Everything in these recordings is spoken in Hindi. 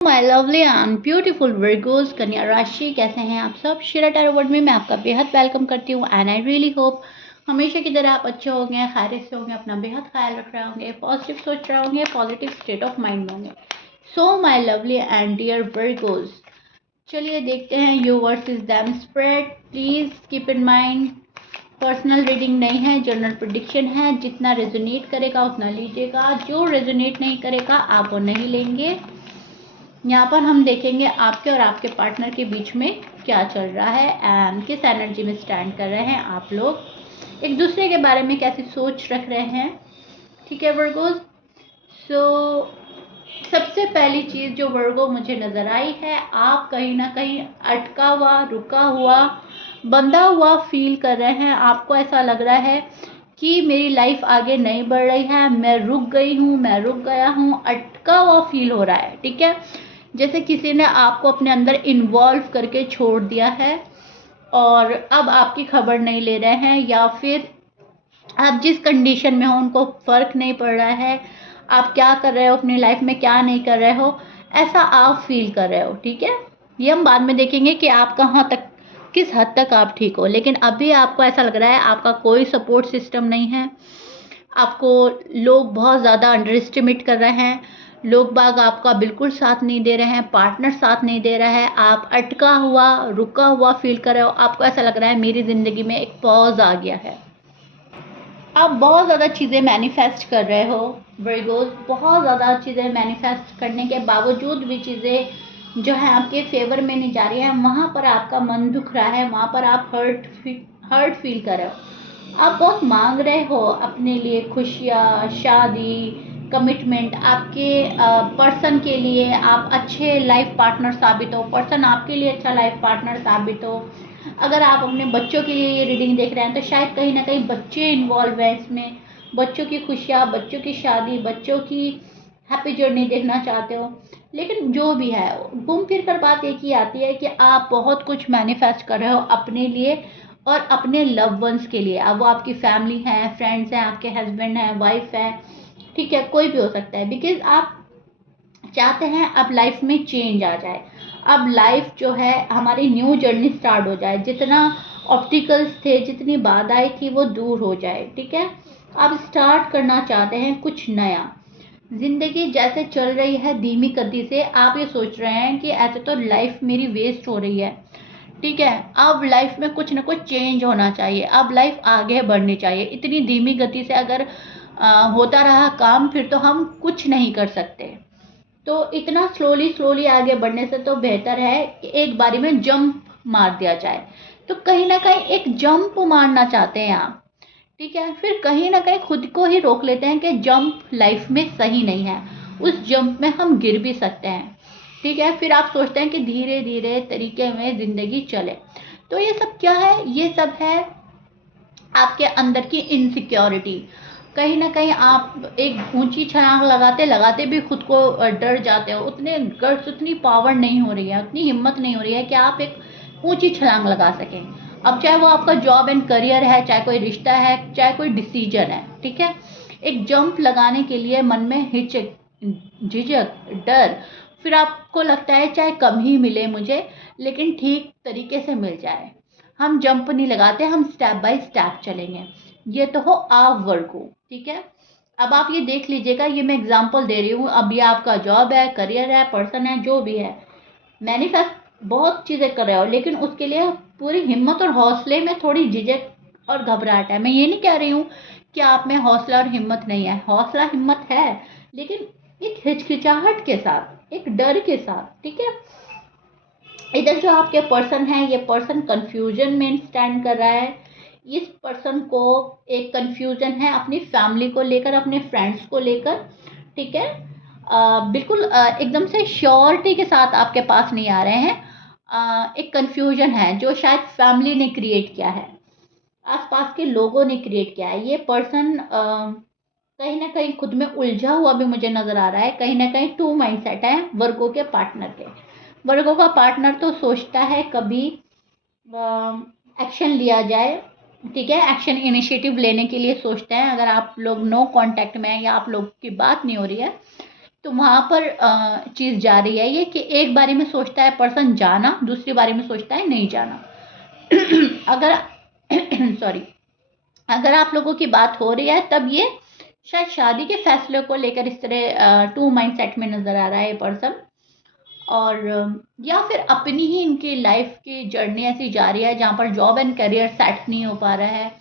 My lovely and beautiful Virgo's कन्या राशि, कैसे हैं आप सब। शिरा टैरो वर्ड में मैं आपका बेहद वेलकम करती हूँ एंड आई रियली होप हमेशा की तरह आप अच्छे होंगे, खैरियत से होंगे, अपना बेहद ख्याल रख रहे होंगे, पॉजिटिव सोच रहे होंगे, पॉजिटिव स्टेट ऑफ माइंड में होंगे। So my lovely and dear Virgos, चलिए देखते हैं यूनिवर्स इज दैम spread. Please keep in mind personal reading नहीं है, जनरल प्रेडिक्शन है। जितना रेजोनेट करेगा उतना लीजिएगा, जो रेजोनेट नहीं करेगा आप वो नहीं लेंगे। यहाँ पर हम देखेंगे आपके और आपके पार्टनर के बीच में क्या चल रहा है एंड किस एनर्जी में स्टैंड कर रहे हैं आप लोग, एक दूसरे के बारे में कैसी सोच रख रहे हैं। ठीक है वर्गोस। सो सबसे पहली चीज़ जो वर्गो मुझे नज़र आई है, आप कहीं ना कहीं अटका हुआ, रुका हुआ, बंधा हुआ फील कर रहे हैं। आपको ऐसा लग रहा है कि मेरी लाइफ आगे नहीं बढ़ रही है, मैं रुक गई हूँ, मैं रुक गया हूँ, अटका हुआ फील हो रहा है। ठीक है, जैसे किसी ने आपको अपने अंदर इन्वॉल्व करके छोड़ दिया है और अब आपकी खबर नहीं ले रहे हैं, या फिर आप जिस कंडीशन में हो उनको फ़र्क नहीं पड़ रहा है, आप क्या कर रहे हो अपनी लाइफ में, क्या नहीं कर रहे हो, ऐसा आप फील कर रहे हो। ठीक है, ये हम बाद में देखेंगे कि आप कहाँ तक, किस हद तक आप ठीक हो, लेकिन अभी आपको ऐसा लग रहा है आपका कोई सपोर्ट सिस्टम नहीं है, आपको लोग बहुत ज़्यादा अंडर एस्टिमेट कर रहे हैं, लोग बाग आपका बिल्कुल साथ नहीं दे रहे हैं, पार्टनर साथ नहीं दे रहा है, आप अटका हुआ, रुका हुआ फील कर रहे हो। आपको ऐसा लग रहा है मेरी ज़िंदगी में एक पॉज आ गया है। आप बहुत ज़्यादा चीज़ें मैनिफेस्ट कर रहे हो वर्गोस, बहुत ज़्यादा चीज़ें मैनिफेस्ट करने के बावजूद भी चीज़ें जो है आपके फेवर में नहीं जा रही है, वहाँ पर आपका मन दुख रहा है, वहाँ पर आप हर्ट फील कर रहे हो। आप बहुत मांग रहे हो अपने लिए खुशियाँ, शादी, कमिटमेंट, आपके पर्सन के लिए आप अच्छे लाइफ पार्टनर साबित हो, पर्सन आपके लिए अच्छा लाइफ पार्टनर साबित हो। अगर आप अपने बच्चों के लिए ये रीडिंग देख रहे हैं तो शायद कहीं ना कहीं बच्चे इन्वॉल्व हैं इसमें, बच्चों की खुशियाँ, बच्चों की शादी, बच्चों की हैप्पी जर्नी देखना चाहते हो। लेकिन जो भी है, घूम फिर कर बात एक ही आती है कि आप बहुत कुछ मैनिफेस्ट कर रहे हो अपने लिए और अपने लव वंस के लिए। अब वो आपकी फैमिली है, फ्रेंड्स हैं, आपके हस्बैंड हैं, वाइफ है, ठीक है, कोई भी हो सकता है। बिकॉज आप चाहते हैं अब लाइफ में चेंज आ जाए, अब लाइफ जो है हमारी न्यू जर्नी स्टार्ट हो जाए, जितना ऑब्स्टिकल्स थे, जितनी बाधाएं थी वो दूर हो जाए। ठीक है, अब स्टार्ट करना चाहते हैं कुछ नया। जिंदगी जैसे चल रही है धीमी गति से, आप ये सोच रहे हैं कि ऐसे तो लाइफ मेरी वेस्ट हो रही है। ठीक है, अब लाइफ में कुछ ना कुछ चेंज होना चाहिए, अब लाइफ आगे बढ़नी चाहिए। इतनी धीमी गति से अगर होता रहा काम, फिर तो हम कुछ नहीं कर सकते। तो इतना स्लोली स्लोली आगे बढ़ने से तो बेहतर है कि एक बारी में जंप मार दिया जाए। तो कहीं ना कहीं एक जंप मारना चाहते हैं आप। ठीक है, फिर कहीं ना कहीं खुद को ही रोक लेते हैं कि जंप लाइफ में सही नहीं है, उस जंप में हम गिर भी सकते हैं। ठीक है, फिर आप सोचते हैं कि धीरे धीरे तरीके में ज़िंदगी चले। तो ये सब क्या है, ये सब है आपके अंदर की इनसिक्योरिटी। कहीं ना कहीं आप एक ऊंची छलांग लगाते लगाते भी खुद को डर जाते हो, उतने गट्स, उतनी पावर नहीं हो रही है, उतनी हिम्मत नहीं हो रही है कि आप एक ऊंची छलांग लगा सकें। अब चाहे वो आपका जॉब एंड करियर है, चाहे कोई रिश्ता है, चाहे कोई डिसीजन है। ठीक है, एक जंप लगाने के लिए मन में हिचक, झिझक, डर, फिर आपको लगता है चाहे कम ही मिले मुझे, लेकिन ठीक तरीके से मिल जाए। हम जंप नहीं लगाते, हम स्टेप बाय स्टेप चलेंगे। ये तो हो आप वर्गो। ठीक है, अब आप ये देख लीजिएगा, ये मैं एग्जांपल दे रही हूँ। अब ये आपका जॉब है, करियर है, पर्सन है, जो भी है, मैनिफेस्ट बहुत चीज़ें कर रहे हो, लेकिन उसके लिए पूरी हिम्मत और हौसले में थोड़ी झिझक और घबराहट है। मैं ये नहीं कह रही हूँ कि आप में हौसला और हिम्मत नहीं है, हौसला हिम्मत है, लेकिन एक हिचकिचाहट के साथ, एक डर के साथ। ठीक है, इधर जो आपके पर्सन है, ये पर्सन कंफ्यूजन में स्टैंड कर रहा है। इस पर्सन को एक कंफ्यूजन है अपनी फैमिली को लेकर, अपने फ्रेंड्स को लेकर। ठीक है, बिल्कुल एकदम से श्योरिटी के साथ आपके पास नहीं आ रहे हैं। एक कंफ्यूजन है जो शायद फैमिली ने क्रिएट किया है, आसपास के लोगों ने क्रिएट किया है। ये पर्सन कहीं ना कहीं खुद में उलझा हुआ भी मुझे नजर आ रहा है। कहीं ना कहीं टू माइंडसेट है वर्गों के पार्टनर के। वर्गों का पार्टनर तो सोचता है कभी एक्शन लिया जाए। ठीक है, एक्शन इनिशिएटिव लेने के लिए सोचते हैं। अगर आप लोग नो कांटेक्ट में हैं या आप लोग की बात नहीं हो रही है, तो वहाँ पर चीज़ जा रही है ये कि एक बारी में सोचता है पर्सन जाना, दूसरी बारी में सोचता है नहीं जाना। अगर सॉरी, अगर आप लोगों की बात हो रही है तब ये शायद शादी के फैसले को लेकर इस तरह टू माइंड सेट में नज़र आ रहा है ये पर्सन। और या फिर अपनी ही इनकी लाइफ की जर्नी ऐसी जा रही है जहाँ पर जॉब एंड करियर सेट नहीं हो पा रहा है,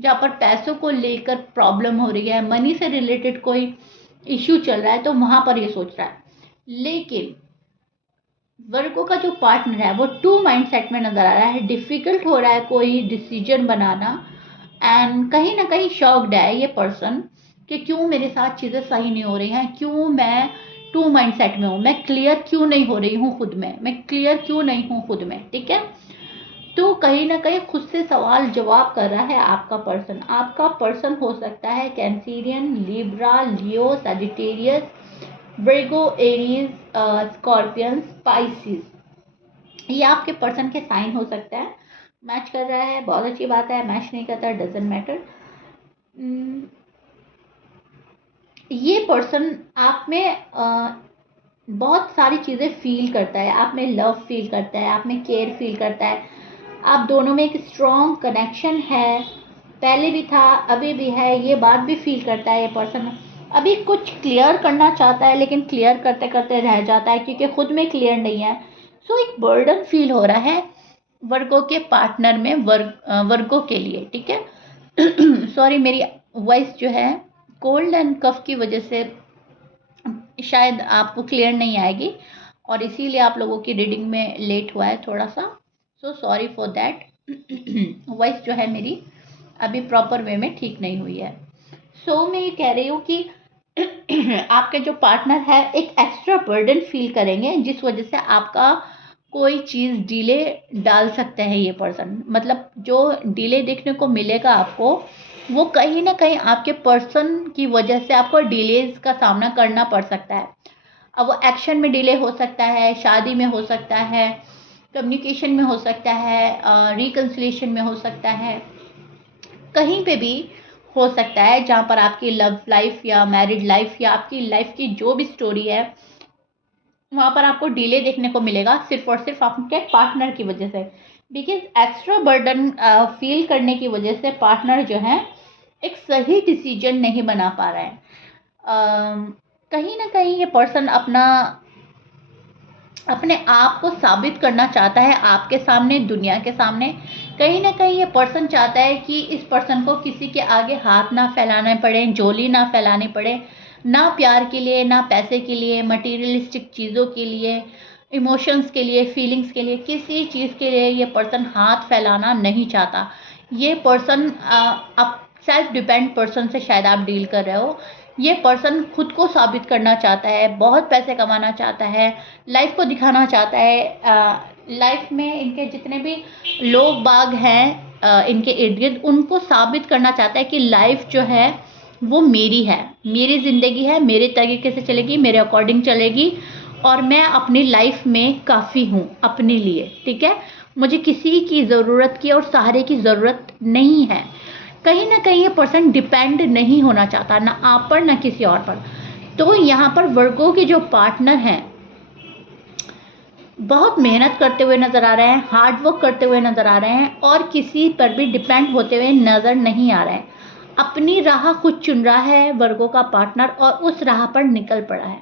जहाँ पर पैसों को लेकर प्रॉब्लम हो रही है, मनी से रिलेटेड कोई इश्यू चल रहा है, तो वहाँ पर ये सोच रहा है। लेकिन वर्गो का जो पार्टनर है वो टू माइंड सेट में नज़र आ रहा है, डिफ़िकल्ट हो रहा है कोई डिसीजन बनाना, एंड कहीं ना कहीं शॉक्ड है ये पर्सन कि क्यों मेरे साथ चीज़ें सही नहीं हो रही हैं, क्यों मैं टू माइंड सेट में हूँ, मैं क्लियर क्यों नहीं हो रही हूँ खुद में, मैं क्लियर क्यों नहीं हूँ खुद में। ठीक है, तो कहीं ना कहीं खुद से सवाल जवाब कर रहा है आपका पर्सन। आपका पर्सन हो सकता है कैंसीरियन, लिब्रा, लियो, सजिटेरियस, वर्गो, एरीज, स्कॉर्पियन, स्पाइसिस। ये आपके पर्सन के साइन हो सकता है। मैच कर रहा है बहुत अच्छी बात है, मैच नहीं करता डजेंट मैटर। ये पर्सन आप में बहुत सारी चीज़ें फील करता है, आप में लव फील करता है, आप में केयर फील करता है, आप दोनों में एक स्ट्रॉन्ग कनेक्शन है, पहले भी था अभी भी है, ये बात भी फील करता है ये पर्सन। अभी कुछ क्लियर करना चाहता है लेकिन क्लियर करते करते रह जाता है क्योंकि खुद में क्लियर नहीं है। सो एक बर्डन फील हो रहा है वर्गो के पार्टनर में, वर्गो के लिए। ठीक है, सॉरी मेरी वॉइस जो है कोल्ड एंड कफ की वजह से शायद आपको क्लियर नहीं आएगी और इसीलिए आप लोगों की रीडिंग में लेट हुआ है थोड़ा सा, so sorry for that. Voice जो है मेरी अभी प्रॉपर वे में ठीक नहीं हुई है। सो मैं ये कह रही हूँ कि आपके जो पार्टनर है एक एक्स्ट्रा बर्डन फील करेंगे जिस वजह से आपका कोई चीज़ डिले डाल सकते हैं ये पर्सन। मतलब जो डिले देखने को मिलेगा आपको वो कहीं ना कहीं आपके पर्सन की वजह से आपको डिलेज का सामना करना पड़ सकता है। अब वो एक्शन में डिले हो सकता है, शादी में हो सकता है, कम्युनिकेशन में हो सकता है, रिकन्सिलेशन में हो सकता है, कहीं पे भी हो सकता है जहाँ पर आपकी लव लाइफ या मैरिड लाइफ या आपकी लाइफ की जो भी स्टोरी है वहाँ पर आपको डिले देखने को मिलेगा सिर्फ और सिर्फ आपके पार्टनर की वजह से। बिकॉज एक्स्ट्रा बर्डन फील करने की वजह से पार्टनर जो है एक सही डिसीजन नहीं बना पा रहा है। कहीं ना कहीं ये पर्सन अपने आप को साबित करना चाहता है आपके सामने, दुनिया के सामने। कहीं ना कहीं ये पर्सन चाहता है कि इस पर्सन को किसी के आगे हाथ ना फैलाने पड़े, झोली ना फैलानी पड़े, ना प्यार के लिए, ना पैसे के लिए, मटेरियलिस्टिक चीज़ों के लिए, इमोशंस के लिए, फीलिंग्स के लिए, किसी चीज़ के लिए ये पर्सन हाथ फैलाना नहीं चाहता। ये पर्सन अब सेल्फ डिपेंड पर्सन से शायद आप डील कर रहे हो। ये पर्सन खुद को साबित करना चाहता है, बहुत पैसे कमाना चाहता है, लाइफ को दिखाना चाहता है। लाइफ में इनके जितने भी लोग बाग हैं इनके इर्द गिर्द, उनको साबित करना चाहता है कि लाइफ जो है वो मेरी है, मेरी ज़िंदगी है, मेरे तरीके से चलेगी, मेरे अकॉर्डिंग चलेगी और मैं अपनी लाइफ में काफ़ी हूँ अपने लिए। ठीक है, मुझे किसी की ज़रूरत की और सहारे की ज़रूरत नहीं है। कहीं ना कहीं ये पर्सन डिपेंड नहीं होना चाहता, ना आप पर ना किसी और पर। तो यहाँ पर वर्गो के जो पार्टनर हैं बहुत मेहनत करते हुए नज़र आ रहे हैं, हार्ड वर्क करते हुए नज़र आ रहे हैं और किसी पर भी डिपेंड होते हुए नज़र नहीं आ रहे हैं। अपनी राह खुद चुन रहा है वर्गो का पार्टनर और उस राह पर निकल पड़ा है।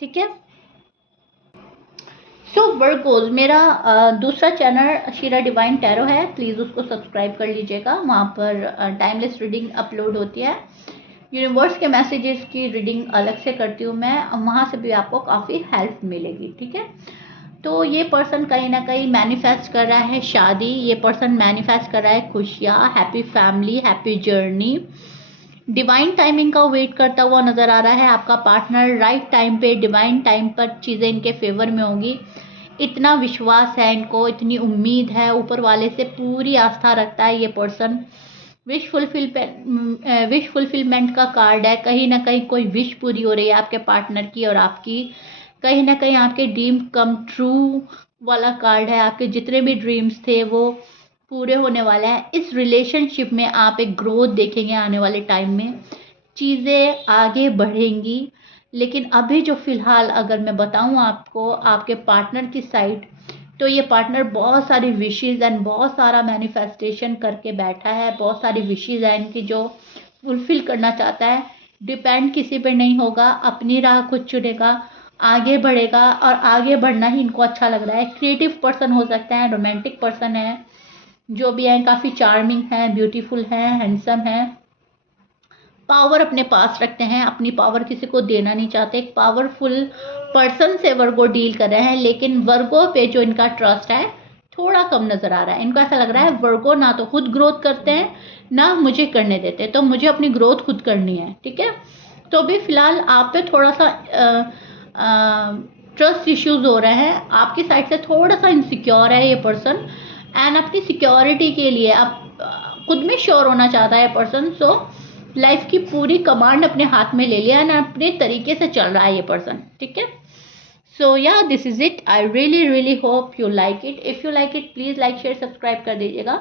ठीक है, सो वर्गोज मेरा दूसरा चैनल शीरा डिवाइन टैरो है, प्लीज़ उसको सब्सक्राइब कर लीजिएगा। वहाँ पर टाइमलेस रीडिंग अपलोड होती है, यूनिवर्स के मैसेजेस की रीडिंग अलग से करती हूँ मैं, वहाँ से भी आपको काफ़ी हेल्प मिलेगी। ठीक है, तो ये पर्सन कहीं ना कहीं मैनिफेस्ट कर रहा है शादी, ये पर्सन मैनिफेस्ट कर रहा है खुशियाँ, happy family, happy journey. Divine timing का वेट करता हुआ नज़र आ रहा है आपका पार्टनर। राइट टाइम पे, डिवाइन टाइम पर चीज़ें इनके फेवर में होंगी। इतना विश्वास है इनको, इतनी उम्मीद है, ऊपर वाले से पूरी आस्था रखता है ये पर्सन। विश फुलफिलमेंट का कार्ड है, कहीं ना कहीं कोई विश पूरी हो रही है आपके पार्टनर की और आपकी। कहीं ना कहीं आपके ड्रीम कम ट्रू वाला कार्ड है, आपके जितने भी ड्रीम्स थे वो पूरे होने वाले हैं। इस रिलेशनशिप में आप एक ग्रोथ देखेंगे आने वाले टाइम में, चीज़ें आगे बढ़ेंगी। लेकिन अभी जो फ़िलहाल अगर मैं बताऊँ आपको आपके पार्टनर की साइड, तो ये पार्टनर बहुत सारी विशेज़ एंड बहुत सारा मैनिफेस्टेशन करके बैठा है, बहुत सारी विशेज़ हैं इनकी जो फुलफ़िल करना चाहता है। डिपेंड किसी पे नहीं होगा, अपनी राह खुद चुनेगा, आगे बढ़ेगा और आगे बढ़ना ही इनको अच्छा लग रहा है। क्रिएटिव पर्सन हो सकता है, रोमांटिक पर्सन है, जो भी हैं काफ़ी चार्मिंग हैं, ब्यूटीफुल हैं, हैंडसम हैं, पावर अपने पास रखते हैं, अपनी पावर किसी को देना नहीं चाहते। एक पावरफुल पर्सन से वर्गो डील कर रहे हैं, लेकिन वर्गो पे जो इनका ट्रस्ट है थोड़ा कम नज़र आ रहा है। इनको ऐसा लग रहा है वर्गो ना तो खुद ग्रोथ करते हैं, ना मुझे करने देते, तो मुझे अपनी ग्रोथ खुद करनी है, ठीक है। तो अभी फ़िलहाल आप पे थोड़ा सा ट्रस्ट इश्यूज हो रहे हैं, आपकी साइड से थोड़ा सा इनसिक्योर है ये पर्सन, एंड अपनी सिक्योरिटी के लिए आप खुद में श्योर होना चाहता है ये पर्सन। सो लाइफ की पूरी कमांड अपने हाथ में ले लिया एंड अपने तरीके से चल रहा है ये पर्सन, ठीक है। सो या this is it, I really hope you like it. If you like it please like share subscribe कर दीजिएगा।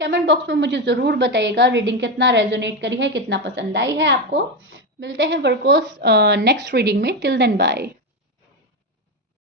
कमेंट बॉक्स में मुझे ज़रूर बताइएगा रीडिंग कितना रेजोनेट करी है, कितना पसंद आई है आपको। मिलते हैं वर्कोस नेक्स्ट रीडिंग में। Till then bye.